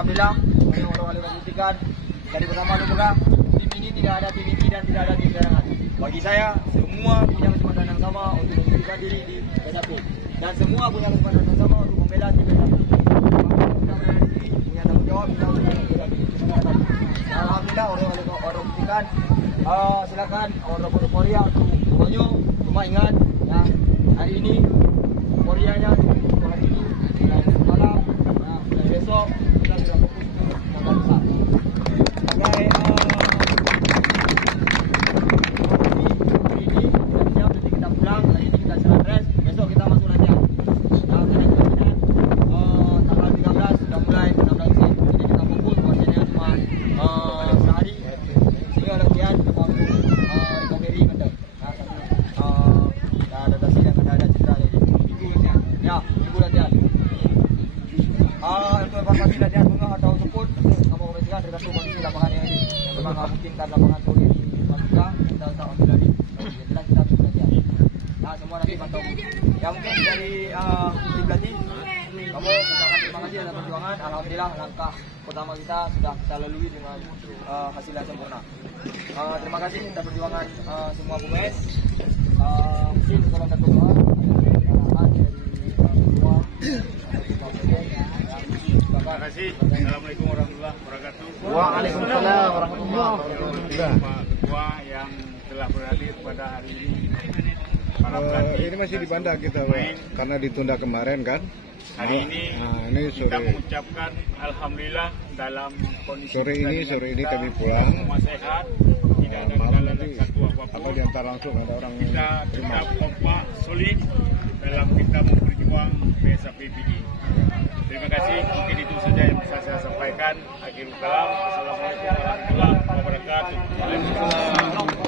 alhamdulillah orang buktikan dari pertama juga tim ini tidak ada tim ini dan tidak ada tim cadangan. Bagi saya semua punya kesempatan yang sama untuk membuktikan diri di PSAP dan semua punya kesempatan yang sama untuk membela tim PSAP. Punya tanggung jawab kita untuk membela tim PSAP. Alhamdulillah orang buktikan. Silakan orang Korea untuk pokoknya cuma ingat ya hari ini Koreanya hari ini dan malam dan besok kita sudah fokus ke Mangga Besar. Sebagai hari ini kita siap, nanti kita pulang, hari ini kita istirahat rest, besok kita masuk latihan. Nah, ini tanggal 13 sudah mulai latihan. Jadi kita fokus latihannya cuma sehari sehingga latihan kita mau recovery mental. Ada adaptasi dan ada cedera jadi ya ibu latihan. Untuk evakuasi latihan bunga atau support kamu mengajukan tergantung kondisi lapangan yang ini. Yang memang memungkinkan lapangan sore di Masuka kita tak ambil lagi. Jelas kita bisa latihan. Nah semua nanti pantau. Ya mungkin dari tim pelatih kamu ucapkan terima kasih atas perjuangan. Alhamdulillah langkah pertama kita sudah kita lalui dengan hasil yang sempurna. Terima kasih atas perjuangan semua pemain. Mungkin kalau ada doa Terima kasih. Assalamualaikum warahmatullahi wabarakatuh. Waalaikumsalam warahmatullahi wabarakatuh. Pak Ketua yang telah berhadir pada hari ini. Para pelatih ini masih di Banda kita, Pak, karena ditunda kemarin kan. Hari ini, ini kita sore. mengucapkan alhamdulillah dalam kondisi Sore ini kami pulang. Semua sehat, tidak ada Malam kendala nanti satu atau apapun. diantar langsung ada orang Kita terima. tetap kompak solid dalam kita memperjuang PSAP PD. Terima kasih, mungkin itu saja yang bisa saya sampaikan. Akhirul kalam, assalamualaikum warahmatullahi wabarakatuh.